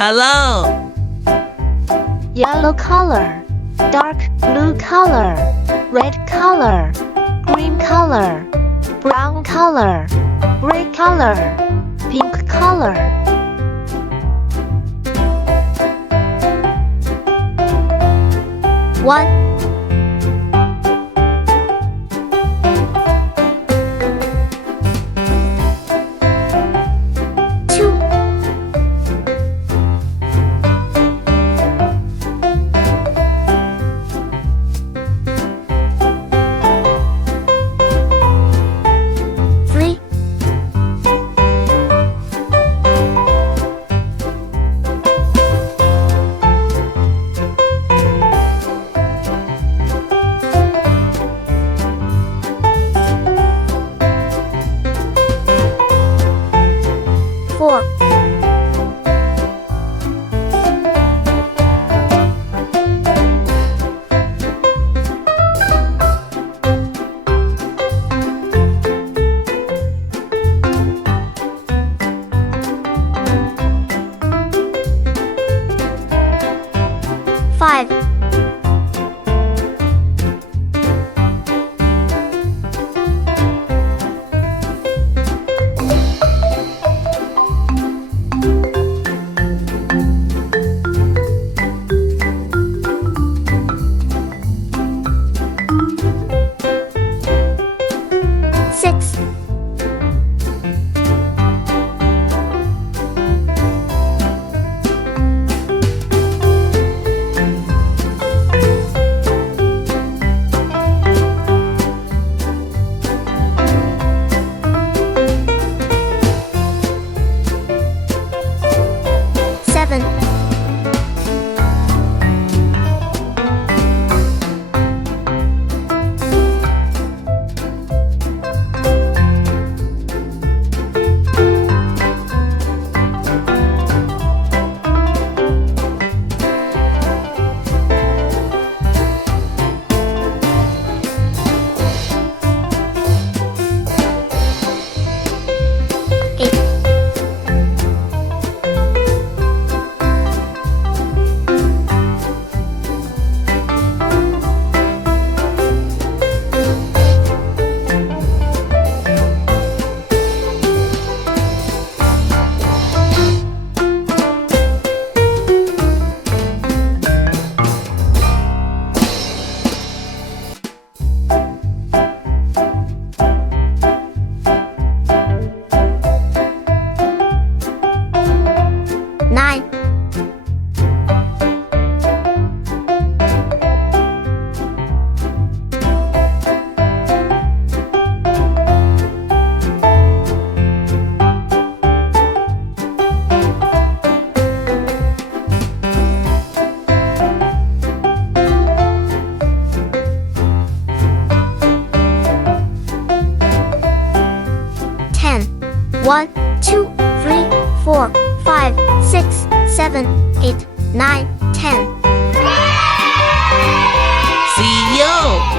Hello. Yellow color, dark blue color, red color, green color, brown color, gray color, pink color. One, two, three, four, five, six, seven, eight, nine, 10, 1, 2, 3, 4, 5, 6, 7, 8, 9, 10. See you.